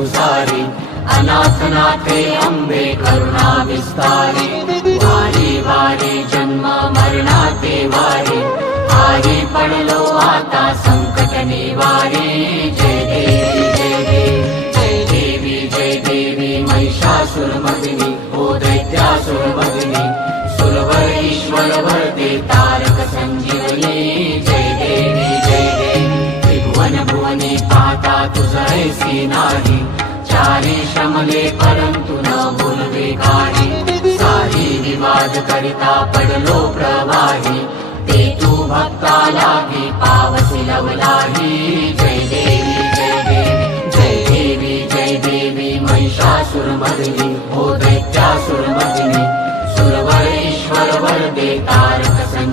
संसारी अनाथ नाथे अंबे करुणा विस्तारी वारी वारी जन्म मरणाते वारी आरी पडलो आता संकट निवारी जय देवी जय देवी जय देवी जय देवी महिषासुरमर्दिनी ओ दैत्यासुरमर्दिनी सुरवर ईश्वर वरदे तारक संजीवनी जय देवी जय देवी त्रिभुवन भुवनी पाहता तुझ ऐसी नाही चारी श्रमले परंतु न बोलवे काही सारी विवाद करिता पडलो प्रवाही ते तू भक्ता लागी पावसी लवलाही जय देवी जय देवी जय देवी जय देवी महिषासुरमर्दिनी ओ दैत्यासुरमर्दिनी सुरवर ईश्वर वरदे तारक संजीवनी